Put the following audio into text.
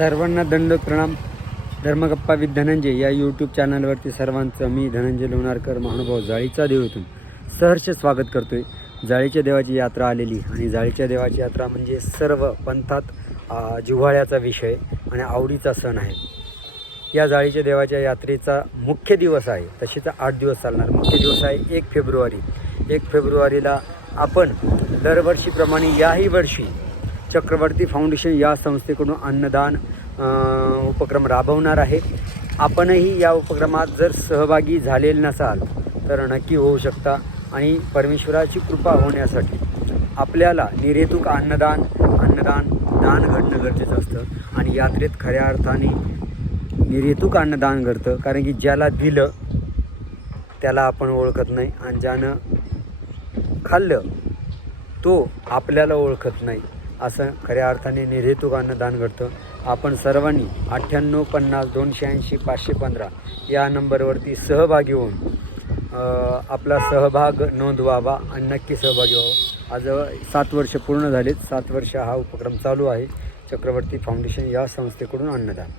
सर्वांना दंड प्रणाम. धर्मगप्पा विथ धनंजय या यूट्यूब चॅनलवरती सर्वांचं मी धनंजय लोणारकर महानुभाव जाळीचा देव इथून सहर्ष स्वागत करतोय. जाळीच्या देवाची यात्रा आलेली आणि जाळीच्या देवाची यात्रा म्हणजे सर्व पंथात जिव्हाळ्याचा विषय आणि आवडीचा सण आहे. या जाळीच्या देवाच्या यात्रेचा मुख्य दिवस आहे, तशीच 8 दिवस चालणार. मुख्य दिवस आहे 1 फेब्रुवारी. 1 फेब्रुवारीला आपण दरवर्षीप्रमाणे याही वर्षी चक्रवर्ती फाउंडेशन या संस्थेकडून अन्नदान उपक्रम राबवणार आहे. आपणही या उपक्रमात जर सहभागी झालेले नसाल तर नक्की होऊ शकता आणि परमेश्वराची कृपा होण्यासाठी आपल्याला निर्हेतुक अन्नदान घडणं गरजेचं असतं. आणि यात्रेत खऱ्या अर्थाने निर्हेतुक अन्नदान घडतं, कारण की ज्याला दिलं त्याला आपण ओळखत नाही आणि ज्यानं खाल्लं तो आपल्याला ओळखत नाही. असं खऱ्या अर्थाने निर्हेतुक अन्नदान घडतं. आपण सर्वांनी 98 50 280 515 या नंबरवरती सहभागी होऊन आपला सहभाग नोंदवावा आणि नक्की सहभागी व्हावं. आज 7 वर्ष पूर्ण झालेत. 7 वर्ष हा उपक्रम चालू आहे. चक्रवर्ती फाउंडेशन या संस्थेकडून अन्नदान.